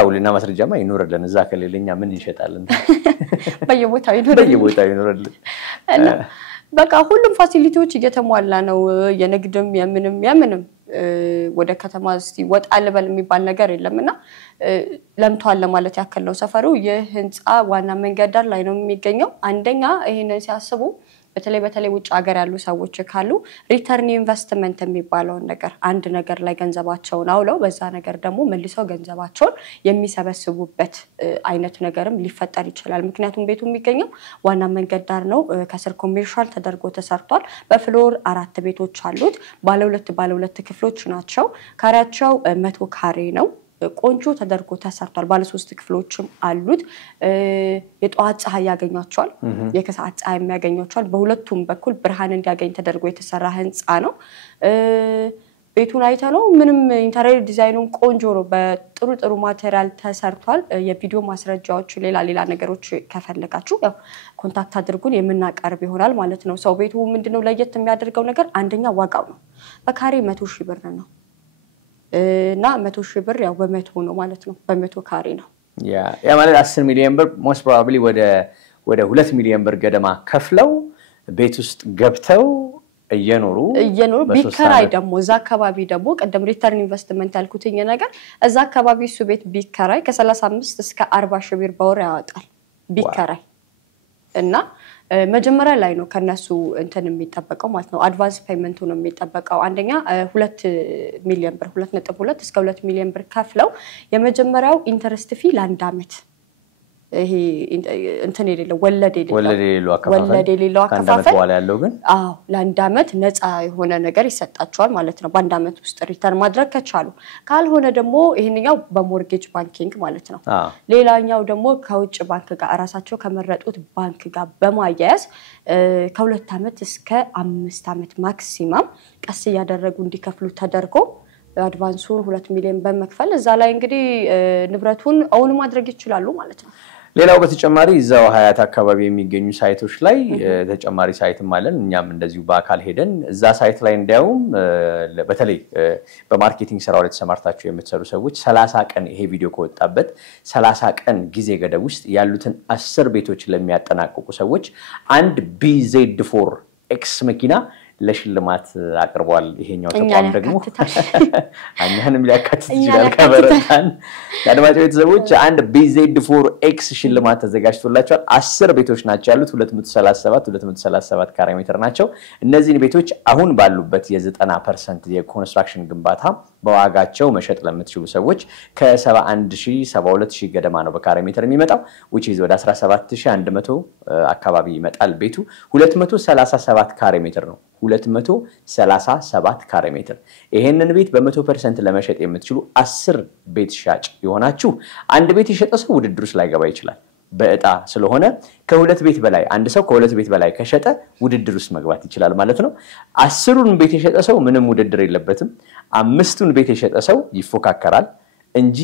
አውልና ማስረጃማ ይኖርልን እዛ ከሌለኛ ምን እንሸጣለን በየቦታው ይኖርልን እና በቃ ሁሉም ፋሲሊቲዎች እየተሟላ ነው የንግድም የምንም ወደ ከተማ ሲወጣ አለበል የሚባል ነገር የለምና ለምቷል ለማለት ያከል ነው ሰፈሩ የህንጻ ዋና መንገድ ዳር ላይ ነው የሚገኘው አንደኛ ይሄንን ሲያስቡ በተለይ ውጭ ሀገር ያሉ ሰዎች ካሉ ሪተርን ኢንቨስትመንት የሚባለው ነገር አንድ ነገር ላይ ገንዘባቸውን አውለው በዛ ነገር ደግሞ መልሰው ገንዘባቸውን የሚሰበስቡበት አይነት ነገርም ሊፈጠር ይችላል ምክንያቱም ቤቱ የሚገኘው ዋና መንገድ ዳር ነው ከስር ኮሜርሻል ተደርጎ ተሰርቷል በፍሎር 4 ቤቶች አሉት ባለ ሁለት ክፍሎች ናቸው ካሬያቸው 100 ካሬ ነው ቆንጆ ተደርጎ ተሰርቷል ባለ 3 ክፍሎችም አሉት የጧት ፀሐይ ያገኛቸዋል የከሰዓት ፀሐይ የሚያገኛቸዋል በሁለቱም በኩል ብርሃን እንዲያገኝ ተደርጎ የተሰራ ህንጻ ነው ቤቱን አይተነው ምንም ኢንተሪየር ዲዛይኑን ቆንጆ ነው በጥሩ ማቴሪያል ተሰርቷል የቪዲዮ ማስረጃዎች ሌላ ነገሮች ከፈለጋችሁ ያው ኮንታክት አድርጉን የምናቀርብ ይሆናል ማለት ነው ሰው ቤቱ ምንድነው ለየት የሚያደርገው ነገር አንደኛ ዋጋው ነው በካሬ 100,000 ብር ነው እና 100,000 ብር ያው በ100 ነው ማለት ነው በ100 ካሬ ነው ያ ማለት 10 ሚሊዮን ብር most probably ወደ 2 ሚሊዮን ብር ገደማ ከፍለው ቤት ውስጥ ገብተው እየኖሩ ቢከራይ ደግሞ እዛ አካባቢ ደግሞ ቀደም ሪተርን ኢንቨስትመንት ያልኩትኝ ነገር እዛ አካባቢ እሱ ቤት ቢከራይ ከ35 እስከ 40 ሺህ ብር በወር ያወጣል ቢከራይ እና መጀመሪያ ላይ ነው ከነሱ እንትን የሚጠበቀው ማለት ነው አድቫንስ ፔመንቱ ነው የሚጠበቀው አንደኛ 2 ሚሊዮን ብር 2.2 እስከ 2 ሚሊዮን ብር ከፍለው የመጀመሪያው ኢንተረስት ፊ ለአንድ አመት ይሄ እንትን የሌለው ወለድ የሌለው አከፋፈል በኋላ ያለው ግን ለአንድ አመት ነፃ የሆነ ነገር ይሰጣቸዋል ማለት ነው በአንድ አመት ውስጥ ሪተርን ማድረግ ከቻሉ ካልሆነ ደግሞ ይሄንኛው በሞርጌጅ ባንኪንግ ማለት ነው ሌላኛው ደግሞ ከውጭ ባንክ ጋር ራሳቸው ከመረጡት ባንክ ጋር በማያያዝ ከ2 አመት እስከ 5 አመት ማክሲማም ቀስ ያደረጉ እንዲከፍሉ ተደርጎ አድቫንሱን 2 ሚሊዮን በመክፈል እዛ ላይ እንግዲህ ንብረቱን አሁን ማድረግ ይችላሉ ማለት ነው ሌላው በተጨማሪ እዛው ሀያት አካባቢ የሚገኙ ሳይቶች ላይ ተጨማሪ ሳይትም አለን እኛም እንደዚሁ በአካል ሄደን እዛ ሳይት ላይ እንዲያውም በተለይ በማርኬቲንግ ስራው ላይ ተሰማርታችሁ የምትሰሩ ሰዎች 30 ቀን ይሄ ቪዲዮ ከወጣበት 30 ቀን ጊዜ ገደብ ውስጥ ያሉትን 10 ቤቶች ለሚያጠናቅቁ ሰዎች አንድ BZ4X መኪና ለሽልማት አቅርቧል ይሄኛው ተቋም ደግሞ አኛንም ሊያካትት ይችላል ከበረታን ያድማጭ ቤተሰቦች አንድ BZ4X ሽልማት ተዘጋጅቶላቸዋል 10 ቤቶች ናቸው ያሉት 237 ካሬ ሜትር ናቸው እነዚህን ቤቶች አሁን ባሉበት የ90% የኮንስትራክሽን ግንባታ በዋጋቸው መሸጥ ለምትችሉ ሰዎች ከ71000 72000 ገደማ ነው በካሬ ሜትር የሚመጣው which is ወደ 17100 አካባቢ ይመጣል ቤቱ 237 ካሬ ሜትር ነው 237 ካሬ ሜትር ይሄንን ቤት በ100% ለመሸጥ የምትችሉ 10 ቤት ሻጭ ይሆናችሁ አንድ ቤት የሸጠ ሰው ውድድር ውስጥ ላይገባ ይችላል በእጣ ስለሆነ ከሁለት ቤት በላይ አንድ ሰው ከሁለት ቤት በላይ ከሸጠ ውድድር ውስጥ መግባት ይችላል ማለት ነው 10ሩን ቤት የሸጠ ሰው ምንም ውድድር የለበትም 5ቱን ቤት የሸጠ ሰው ይፎካከራል እንጂ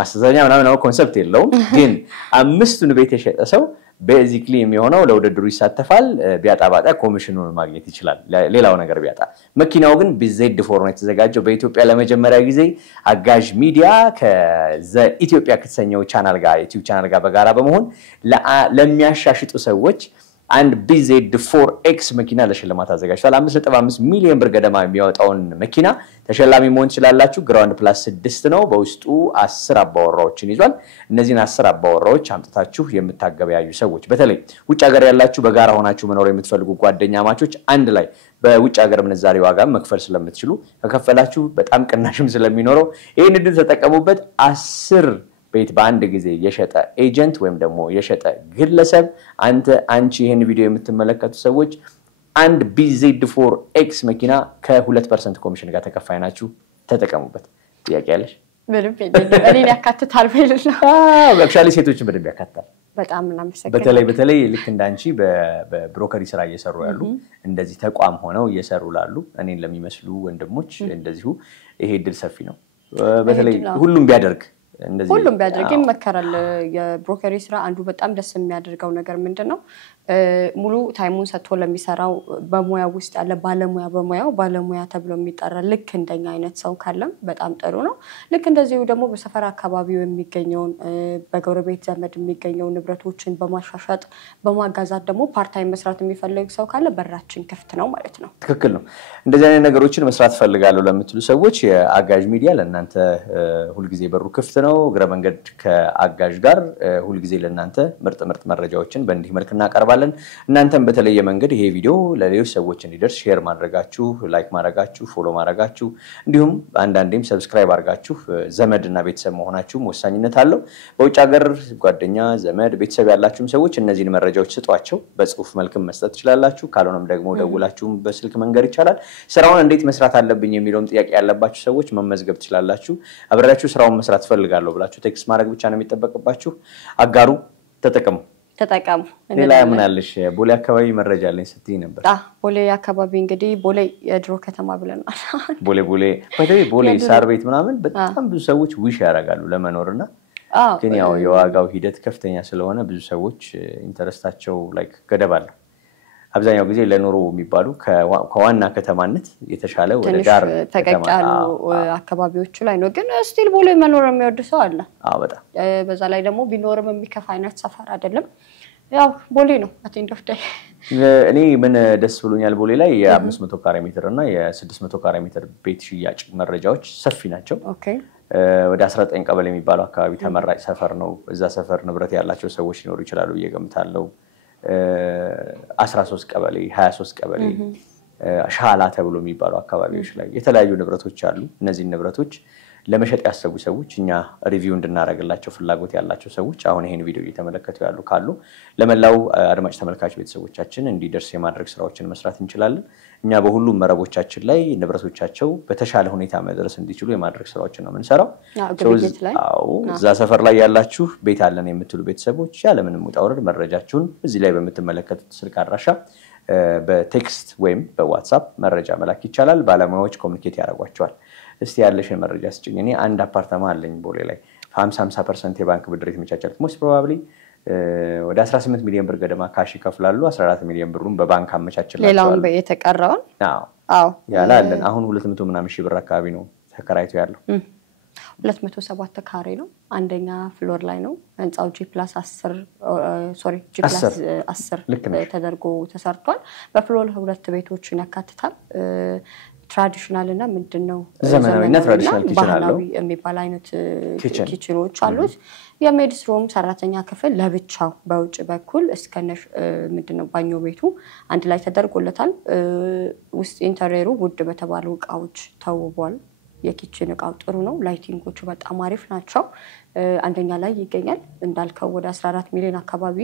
ማስተዛኛ ምናምን ኮንሰፕት የለውም ግን 5ቱን ቤት የሸጠ ሰው basically የሚሆነው ለውድድሩ ይሳተፋል ቢያጣባጣ ኮሚሽኑን ማግኘት ይችላል ሌላው ነገር ቢያጣ መኪናው ግን BZ4 ነው የተዘጋጀው በኢትዮጵያ ለመጀመሪያ ጊዜ አጋዥ ሚዲያ ከዘ ኢትዮጵያ ከተሰኘው ቻናል ጋር ዩቲዩብ ቻናል ጋር በጋራ በመሆን ለሚያሻሽጡ ሰዎች አንድ BZ4X መኪና ለሽልማት አዘጋጅቷል 5.5 ሚሊዮን ብር ገደማ የሚያወጣውን መኪና ተሸላሚ መሆን ይችላልላችሁ ግራውንድ ፕላስ 6 ነው በውስጡ 10 አባወራዎችን ይዟል እነዚህን 10 አባወራዎች አምጥታችሁ የምታገበያዩ ሰዎች በተለይ ውጭ ሀገር ያላችሁ በጋራ ሆናችሁ መኖር የምትፈልጉ ጓደኛ ማቾች አንድ ላይ በውጭ ሀገር ምንዛሬ ዋጋ መክፈል ስለምትችሉ ከከፈላችሁ በጣም ቅናሽም ስለሚኖረው ይሄን እድል ተጠቀሙበት 10 ቤት በአንድ ጊዜ የሸጠ ኤጀንት ወይም ደግሞ የሸጠ ግለሰብ አንቺ ይሄን ቪዲዮ የምትመለከቱ ሰዎች አንድ BZ4X መኪና ከ2% ኮሚሽን ጋር ተከፋይ ናችሁ ተጠቀሙበት ጥያቄ ያለሽ ምንም እኔን ያካትታል ማለት ነው አክቹአሊ ሴቶችን በደንብ ያካትታል በጣም እናመሰግናለን በተለይ ልክ እንዳንቺ በብሮከሪ ስራ እየሰሩ ያሉ እንደዚህ ተቋም ሆነው እየሰሩ ላሉ እኔን ለሚመስሉ ወንድሞች እንደዚሁ ይሄ ድል ሰፊ ነው በተለይ ሁሉም ቢያደርግ ሁሉም ቢያደርግ ይመከራል የብሮከሪ ስራ አንዱ በጣም ደስ የሚያደርገው ነገር ምንድነው ሙሉ ታይሙን ሰጥቶ ለሚሰራው በሙያ ውስጥ ያለ ባለሙያ ተብሎ የሚጠራ ልክ እንደኛ አይነት ሰው ካለም በጣም ጥሩ ነው ልክ እንደዚሁ ደግሞ በሰፈር አካባቢው የሚገኘው በጎረቤት ዘመድ የሚገኘው ንብረቶችን በማሻሻጥ በማጋዛት ደግሞ ፓርት ታይም መስራት የሚፈልግ ሰው ካለ በራችን ክፍት ነው ማለት ነው ትክክል ነው እንደዚህ አይነት ነገሮችን መስራት ፈልጋለሁ ለምትሉ ሰዎች የአጋዥ ሚዲያ ለእናንተ ሁሉ ጊዜ በሩ ክፍት ነው ግረ መንገድ ከአጋዥ ጋር ሁሉ ጊዜ ለእናንተ ምርጥ መረጃዎችን በእንዲህ መልክ እናቀርባለን እናንተም በተለየ መንገድ ይሄ ቪዲዮ ለሌሎች ሰዎች እንዲደርስ ሼር ማድረጋችሁ ላይክ ማድረጋችሁ ፎሎ ማድረጋችሁ እንዲሁም አንዳንዴም ሰብስክራይብ አድርጋችሁ ዘመድና ቤተሰብ መሆናችሁ ወሳኝነት አለው በውጭ ሀገር ጓደኛ ዘመድ ቤተሰብ ያላችሁም ሰዎች እነዚህን መረጃዎች ስጧቸው በጽሁፍ መልክም መስጠት ይችላልላችሁ ካልሆነም ደግሞ ደውላችሁም በስልክ መንገር ይቻላል ስራውን እንዴት መስራት አለብኝ የሚለውን ጥያቄ ያለባችሁ ሰዎች መመዝገብ ትችላላችሁ አብራችሁ ስራውን መስራት ፈልጋለሁ ብላችሁ ቴክስት ማድረግ ብቻ ነው የሚጠበቅባችሁ አጋሩ ተጠቀሙ ሌላ ምን አለሽ ቦሌ አካባቢ መረጃ አለኝ ስትይ ነበር ቦሌ አካባቢ እንግዲህ ቦሌ የድሮ ከተማ ብለናል ቦሌ ሳር ቤት ምናምን በጣም ብዙ ሰዎች ዊሽ ያደርጋሉ ለመኖርና ግን ያው የዋጋው ሂደት ከፍተኛ ስለሆነ ብዙ ሰዎች ኢንተረስታቸው ላይክ ገደባል አብዛኛው ጊዜ ለኑሮ የሚባሉ ከዋና ከተማነት የተሻለ ወደ ዳር ተቀቃሉ አካባቢዎቹ ላይ ነው ግን ስቲል ቦሌ መኖር የሚወድ ሰው አለ በጣም በዛ ላይ ደግሞ ቢኖርም የሚከፋ አይነት ሰፈር አይደለም ያው ቦሌ ነው አቴንዶፍ ዳይ እኔ ምን ደስ ብሎኛል ቦሌ ላይ የ500 ካሬ ሜትር እና የ600 ካሬ ሜትር ቤት ሽያጭ መረጃዎች ሰፊ ናቸው ወደ 19 ቀበሌ የሚባለው አካባቢ ተመራጭ ሰፈር ነው እዛ ሰፈር ንብረት ያላቸው ሰዎች ሊኖሩ ይችላሉ እየገምታለው 13 ቀበሌ 23 ቀበሌ ሻላ ተብሎ የሚባለው አካባቢዎች ላይ የተለያዩ ንብረቶች አሉ እነዚህ ንብረቶች ለመሸጥ ያሰቡ ሰዎች እኛ ሪቪው እንድናረጋግላቸው ፍላጎት ያላቸው ሰዎች አሁን ይሄን ቪዲዮ እየተመለከቱ ያሉ ካሉ ለመላው አድማጭ ተመልካች ቤተሰቦቻችን እንዲደርስ የማድረግ ስራዎችን መስራት እንችላለን እኛ በሁሉም መረቦቻችን ላይ ንብረቶቻቸው በተሻለ ሁኔታ መድረስ እንዲችሉ የማድረግ ስራዎችን ነው የምንሰራው እዛ ሰፈር ላይ ያላችሁ ቤት አለን የምትሉ ቤተሰቦች ያለምንም ውጣ ውረድ መረጃችሁን እዚህ ላይ በመተመለከቱት ስልክ አድራሻ በቴክስት ወይም በዋትስአፕ መረጃ መላክ ይቻላል ባለሙያዎች ኮሙኒኬት ያደርጓቸዋል እስቲ ያለሽን መረጃ ስጭኝ እኔ አንድ አፓርታማ አለኝ ቦሌ ላይ 50% የባንክ ብድር የተመቻቸለት ሞስት ፕሮባብሊ ወደ 18 ሚሊዮን ብር ገደማ ካሽ ይከፍላሉ 14 ሚሊዮን ብሩን በባንክ አመቻችላቸዋል ሌላውን በየተቀረውን ያላለን አሁን 200 ምናምን ሺህ ብር አካባቢ ነው ተከራይቶ ያለው 207 ካሬ ነው አንደኛ ፍሎር ላይ ነው ህንጻው G+10 ተደርጎ ተሰርቷል በፍሎር ሁለት ቤቶችን ያካትታል ትራዲሽናል እና ምንድነው ዘመናዊና ትራዲሽናል ኪችን አለው የሚባል አይነት ኪችኖች አሉት የሜድስ ሩም ሰራተኛ ክፍል ለብቻው በውጭ በኩል እስከነሽ ምንድነው ባኞ ቤቱ አንድ ላይ ተደርጎለታል ውስጥ ኢንተሪየሩ ውድ በተባሉ እቃዎች ተውቧል የኪችን እቃው ጥሩ ነው ላይቲንጎቹ በጣም አሪፍ ናቸው አንደኛ ላይ ይገኛል እንዳልከው ወደ 14 ሚሊዮን አካባቢ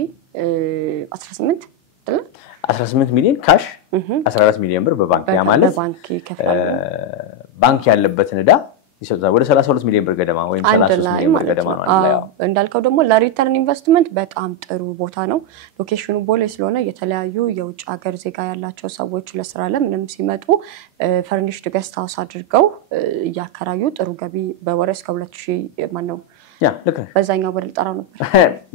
18 ሚሊዮን ካሽ 14 ሚሊዮን ብር በባንክ ያ ማለት ባንክ ያለበትን ዕዳ ይሰጣል ወደ 32 ሚሊዮን ብር ገደማ ወይም 33 ሚሊዮን ብር ገደማ ነው አለው እንዳልከው ደግሞ ለሪተርን ኢንቨስትመንት በጣም ጥሩ ቦታ ነው ሎኬሽኑ ቦሌ ስለሆነ የተለያዩ የውጭ ሀገር ዜጋ ያላቸው ሰዎች ለስራ ለምንም ሲመጡ ፈርኒሽድ ገስት ሃውስ አድርገው ያከራዩ ጥሩ ገቢ በወር እስከ 2000 ማን ነው ያ ልክ በዛኛው ብር ጠራው ነበር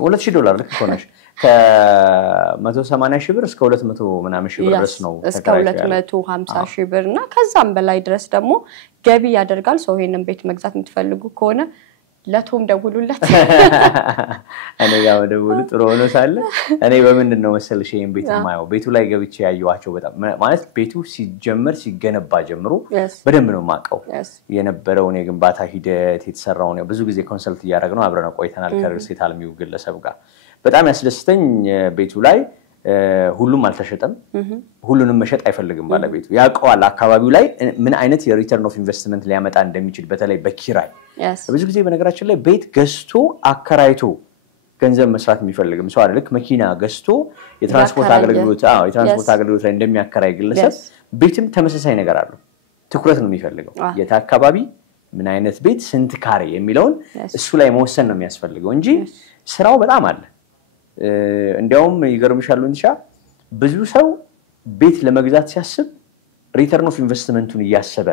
$2000 ልክ ሆነሽ ከ180 ሺህ ብር እስከ 200 ምናምን ሺህ ብር ድረስ ነው እስከ 250 ሺህ ብርና ከዛም በላይ ድረስ ደግሞ ገቢ ያደርጋል ሰው ይሄንን ቤት መግዛት የምትፈልጉ ከሆነ ለቶም ደውሉለት እኔ ጋር ደውሉ ጥሩ ሆኖ ሳለ እኔ በምንድነው መሰልሽ ይሄን ቤት ማየው ቤቱ ላይ ገብቼ ያየዋቸው በጣም ማለት ቤቱ ሲጀመር ሲገነባ ጀምሮ በደንብ ነው ማቀው የነበረውን የግንባታ ሂደት የተሰራውን ብዙ ጊዜ ኮንሰልት እያደረግነው አብረን ቆይተናል ከርሴት አልሚው ግለሰብ ጋር በጣም ያስደስተኝ ቤቱ ላይ ሁሉም አልተሸጠም ሁሉንም መሸጥ አይፈልግም ባለቤቱ ያቀዋል አካባቢው ላይ ምን አይነት የሪተርን ኦፍ ኢንቨስትመንት ሊያመጣ እንደሚችል በተለይ በኪራይ ብዙ ጊዜ በነገራችን ላይ ቤት ገዝቶ አከራይቶ ገንዘብ መስራት የሚፈልግም ሰው አይደል መኪና ገዝቶ የትራንስፖርት አገልግሎት ላይ እንደሚያከራይ ግለሰብ ቤትም ተመሳሳይ ነገር አለው ትኩረት ነው የሚፈልገው የታ አካባቢ ምን አይነት ቤት ስንት ካሬ የሚለውን እሱ ላይ መወሰን ነው የሚያስፈልገው እንጂ ስራው በጣም አለ እንዲያውም ይገርምሻል እንሻ ብዙ ሰው ቤት ለመግዛት ሲያስብ ሪተርን ኦፍ ኢንቨስትመንቱን ያያሰበ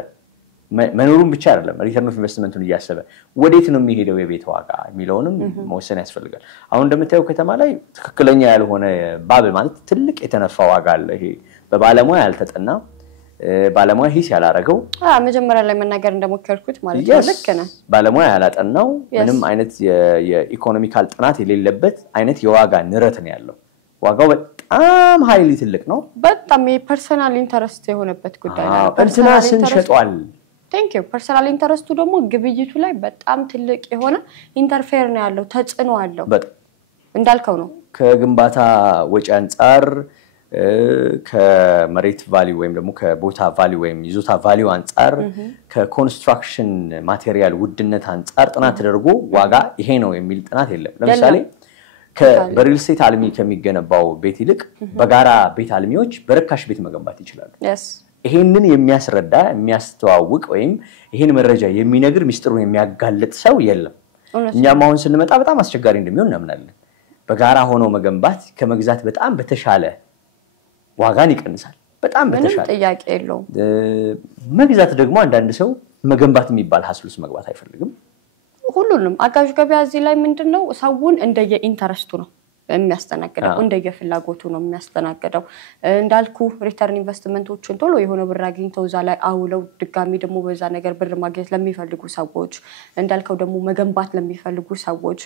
መኖሩን ብቻ አይደለም ሪተርን ኦፍ ኢንቨስትመንቱን ያያሰበ ወዴት ነው የሚሄደው የቤት ዋጋ የሚለውንም መወሰን ያስፈልጋል አሁን እንደምታየው ከተማ ላይ ትክክለኛ ያልሆነ ባብል ማለት ትልቅ የተነፋ ዋጋ አለ ይሄ በባለሙያ ያልተጠና ባለሙያ ሂስ ያላረገው መጀመሪያ ላይ መናገር እንደሞከርኩት ማለት ነው ልክ ነህ ባለሙያ ያላጠናው ምንም አይነት የኢኮኖሚካል ጥናት የሌለበት አይነት የዋጋ ንረት ነው ያለው ዋጋው በጣም ሃይሊ ትልቅ ነው በጣም የፐርሰናል ኢንተረስት የሆነበት ጉዳይ ነው ፐርሰናል ስንሸጧል ቴንክ ዩ ፐርሰናል ኢንተረስቱ ደግሞ ግብይቱ ላይ በጣም ትልቅ የሆነ ኢንተርፌር ነው ያለው ተጽዕኖ አለው እንዳልከው ነው ከግንባታ ወጪ አንፃር ከመሬት ቫልዩ ወይም ደግሞ ከቦታ ቫልዩ ወይም ይዞታ ቫልዩ አንፃር ከኮንስትራክሽን ማቴሪያል ውድነት አንፃር ጥናት ተደርጎ ዋጋ ይሄ ነው የሚል ጥናት የለም ለምሳሌ ከበሪል ስቴት አልሚ ከሚገነባው ቤት ይልቅ በጋራ ቤት አልሚዎች በረካሽ ቤት መገንባት ይችላሉ ይሄንን የሚያስረዳ የሚያስተዋውቅ ወይም ይሄን መረጃ የሚነግር ሚስጥሩን የሚያጋልጥ ሰው የለም እኛም አሁን ስንመጣ በጣም አስቸጋሪ እንደሚሆን እናምናለን በጋራ ሆኖ መገንባት ከመግዛት በጣም በተሻለ ዋጋን ይቀንሳል በጣም በተሻለ ጥያቄ የለውም መግዛት ደግሞ አንዳንድ ሰው መገንባት የሚባል ሐስሉስ መግባት አይፈልግም ሁሉንም አጋዥ ገበያ እዚህ ላይ ምንድነው ሰውን እንደየ ኢንተረስቱ ነው የሚያስተናግደው እንደየ ፍላጎቱ ነው የሚያስተናግደው እንዳልኩ ሪተርን ኢንቨስትመንቶችን ቶሎ የሆነ ብር አግኝተው ዛ ላይ አውለው ድጋሚ ደግሞ በዛ ነገር ብር ማግኘት ለሚፈልጉ ሰዎች እንዳልከው ደግሞ መገንባት ለሚፈልጉ ሰዎች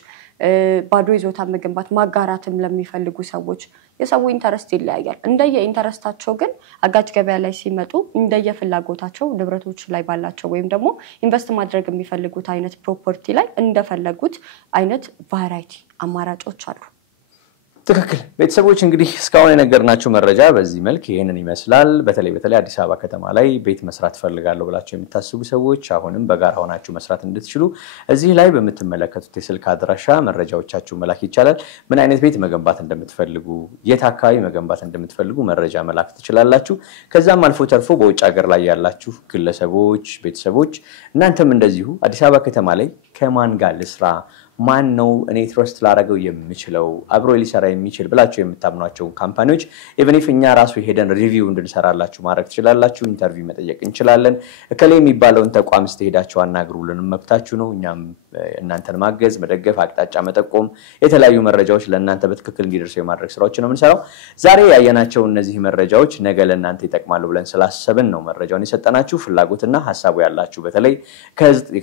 ባዶ ይዞታ መገንባት ማጋራትም ለሚፈልጉ ሰዎች የሰው ኢንተረስት ይለያያል እንደየ ኢንተረስታቸው ግን አጋዥ ገበያ ላይ ሲመጡ እንደየ ፍላጎታቸው ንብረቶች ላይ ባላቸው ወይም ደግሞ ኢንቨስት ማድረግ የሚፈልጉት አይነት ፕሮፐርቲ ላይ እንደፈለጉት አይነት ቫራይቲ አማራጮች አሉ ትክክል ቤተሰቦች እንግዲህ እስካሁን የነገርናችሁ መረጃ በዚህ መልክ ይሄንን ይመስላል በተለይ አዲስ አበባ ከተማ ላይ ቤት መስራት ፈልጋለሁ ብላችሁ የምታስቡ ሰዎች አሁንም በጋራ ሆናችሁ መስራት እንድትችሉ እዚህ ላይ በመተመለከቱት የስልክ አድራሻ መረጃዎቻችሁ መላክ ይቻላል ምን አይነት ቤት መገንባት እንደምትፈልጉ የት አካባቢ መገንባት እንደምትፈልጉ መረጃ መላክ ትችላላችሁ ከዛም አልፎ ተርፎ በውጭ ሀገር ላይ ያላችሁ ግለሰቦች ቤተሰቦች እናንተም እንደዚሁ አዲስ አበባ ከተማ ላይ ከማን ጋር ልስራ ማን ነው እኔ ትረስት ላደርገው የምችለው አብሮ ሊሰራ የሚችል ብላችሁ የምታምኗቸው ካምፓኒዎች ኢቭን ኢፍ እኛ ራሱ ሄደን ሪቪው እንድንሰራላችሁ ማድረግ ትችላላችሁ ኢንተርቪው መጠየቅ እንችላለን እከሌ የሚባለውን ተቋም ስትሄዳችሁ አናግሩልን መብታችሁ ነው እኛም እናንተን ማገዝ መደገፍ አቅጣጫ መጠቆም የተለያዩ መረጃዎች ለእናንተ በትክክል እንዲደርሱ የማድረግ ስራዎች ነው የምንሰራው ዛሬ ያየናቸው እነዚህ መረጃዎች ነገ ለእናንተ ይጠቅማሉ ብለን ስላሰብን ነው መረጃውን የሰጠናችሁ ፍላጎትና ሐሳቡ ያላችሁ በተለይ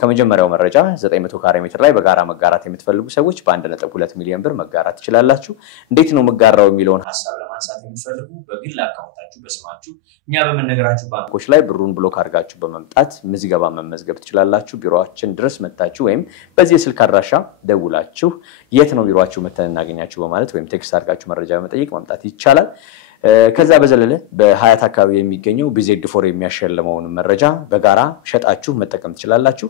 ከመጀመሪያው መረጃ 900 ካሬ ሜትር ላይ በጋራ መጋራት የምትፈልጉ ሰዎች በ1.2 ሚሊዮን ብር መጋራት ትችላላችሁ እንዴት ነው መጋራው የሚለውን ሐሳብ ለማንሳት የምትፈልጉ በግል አካውንታችሁ በስማችሁ እኛ በመነገራችሁ ባንኮች ላይ ብሩን ብሎክ አድርጋችሁ በመምጣት ምዝገባ መመዝገብ ትችላላችሁ ቢሮአችን ድረስ መጣችሁ ወይም በዚህ የስልክ አድራሻ ደውላችሁ የት ነው ቢሮአችሁ መተን እናገኛችሁ በማለት ወይም ቴክስት አድርጋችሁ መረጃ በመጠየቅ መምጣት ይቻላል ከዛ በዘለለ በሀያት አካባቢ የሚገኘው ቢዜድ4 የሚያሸልመውን መረጃ በጋራ ሸጣችሁ መጠቀም ትችላላችሁ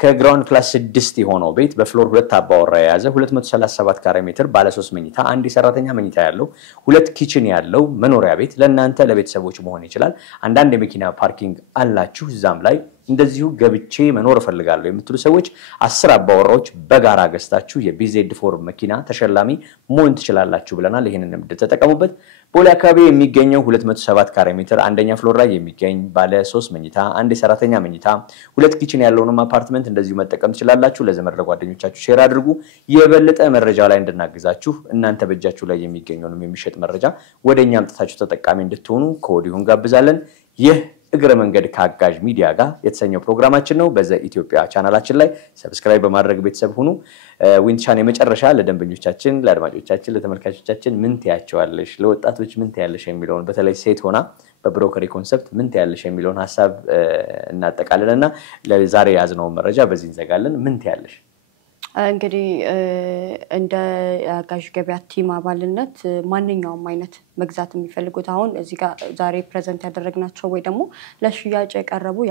ከግራውንድ ፕላስ 6 የሆነው ቤት በፍሎር 2 አባወራ የያዘ 237 ካሬ ሜትር ባለ 3 መኝታ አንድ የሰራተኛ መኝታ ያለው ሁለት ኪችን ያለው መኖሪያ ቤት ለእናንተ ለቤተሰቦች መሆን ይችላል አንዳንድ የመኪና ፓርኪንግ አላችሁ እዛም ላይ እንደዚሁ ገብቼ መኖር ፈልጋለሁ የምትሉ ሰዎች 10 አባወራዎች በጋራ ገዝታችሁ የቢዜድ4 መኪና ተሸላሚ መሆን ትችላላችሁ ብለናል ይሄንን እንድትጠቀሙበት ቦሌ አካባቢ የሚገኘው 207 ካሬ ሜትር አንደኛ ፍሎር ላይ የሚገኝ ባለ 3 መኝታ አንድ የሰራተኛ መኝታ ሁለት ኪችን ያለውንም አፓርትመንት እንደዚሁ መጠቀም ትችላላችሁ ለዘመድ ለጓደኞቻችሁ ሼር አድርጉ የበለጠ መረጃ ላይ እንድናግዛችሁ እናንተ በእጃችሁ ላይ የሚገኘውንም የሚሸጥ መረጃ ወደኛ አምጥታችሁ ተጠቃሚ እንድትሆኑ ከወዲሁ እንጋብዛለን ይህ እግረ መንገድ ከአጋዥ ሚዲያ ጋር የተሰኘው ፕሮግራማችን ነው። በዘ ኢትዮጵያ ቻናላችን ላይ ሰብስክራይብ በማድረግ ቤተሰብ ሁኑ። ዊንቻን የመጨረሻ ለደንበኞቻችን፣ ለአድማጮቻችን፣ ለተመልካቾቻችን ምን ትያቸዋለሽ፣ ለወጣቶች ምን ትያለሽ የሚለውን በተለይ ሴት ሆና በብሮከሪ ኮንሰፕት ምን ትያለሽ የሚለውን ሐሳብ እናጠቃልለና ለዛሬ ያዝነው መረጃ በዚህ እንዘጋለን። ምን ትያለሽ? እንግዲህ እንደ አጋዥ ገበያ ቲም አባልነት ማንኛውም አይነት መግዛት የሚፈልጉት አሁን እዚህ ጋር ዛሬ ፕሬዘንት ያደረግናቸው ወይ ደግሞ ለሽያጭ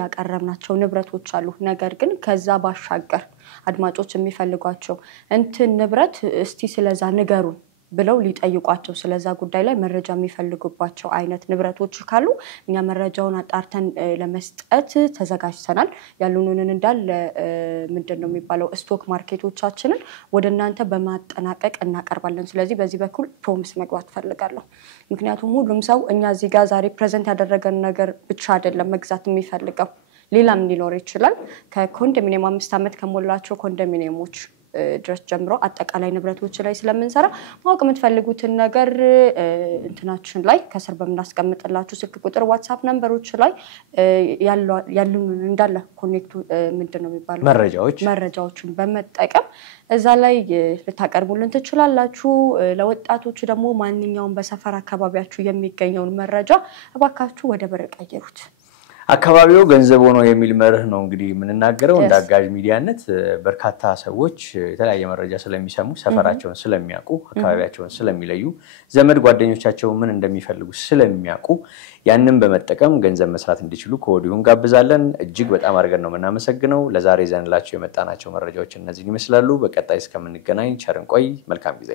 ያቀረብናቸው ንብረቶች አሉ። ነገር ግን ከዛ ባሻገር አድማጮች የሚፈልጓቸው እንትን ንብረት እስቲ ስለዛ ንገሩን ብለው ሊጠይቋቸው ስለዛ ጉዳይ ላይ መረጃ የሚፈልጉባቸው አይነት ንብረቶች ካሉ እኛ መረጃውን አጣርተን ለመስጠት ተዘጋጅተናል። ያሉንን እንዳለ ምንድነው የሚባለው ስቶክ ማርኬቶቻችንን ወደናንተ በማጠናቀቅ እናቀርባለን። ስለዚህ በዚህ በኩል ፕሮሚስ መግባት ፈልጋለሁ። ምክንያቱም ሁሉም ሰው እኛ እዚህ ጋር ዛሬ ፕሬዘንት ያደረገን ነገር ብቻ አይደለም መግዛት የሚፈልገው ሌላም ሊኖር ይችላል። ከኮንዶሚኒየም 5 ዓመት ከሞላቸው ኮንዶሚኒየሞች ድረስ ጀምሮ አጠቃላይ ንብረቶች ላይ ስለምንሰራ ማወቅ የምትፈልጉትን ነገር እንትናችን ላይ ከስር በመናስቀምጥላችሁ ስልክ ቁጥር ዋትስአፕ ነምበሮች ላይ ያሉን እንዳለ ኮኔክቱ ምንድነው የሚባለው መረጃዎችን በመጠቀም እዛ ላይ ልታቀርቡልን ትችላላችሁ። ለወጣቶቹ ደግሞ ማንኛውም በሰፈር አካባቢያችሁ የሚገኘውን መረጃ እባካችሁ ወደ ብር ቀይሩት። አካባቢው ገንዘብ ሆኖ የሚል መርህ ነው እንግዲህ የምንናገረው። እንደ አጋዥ ሚዲያነት በርካታ ሰዎች የተለያየ መረጃ ስለሚሰሙ ሰፈራቸውን ስለሚያውቁ አካባቢያቸውን ስለሚለዩ ዘመድ ጓደኞቻቸው ምን እንደሚፈልጉ ስለሚያውቁ ያንን በመጠቀም ገንዘብ መስራት እንዲችሉ ከወዲሁ እንጋብዛለን። እጅግ በጣም አድርገን ነው የምናመሰግነው። ለዛሬ ዘንላችሁ የመጣናቸው መረጃዎች እነዚህን ይመስላሉ። በቀጣይ እስከምንገናኝ ቸር እንቆይ። መልካም ጊዜ።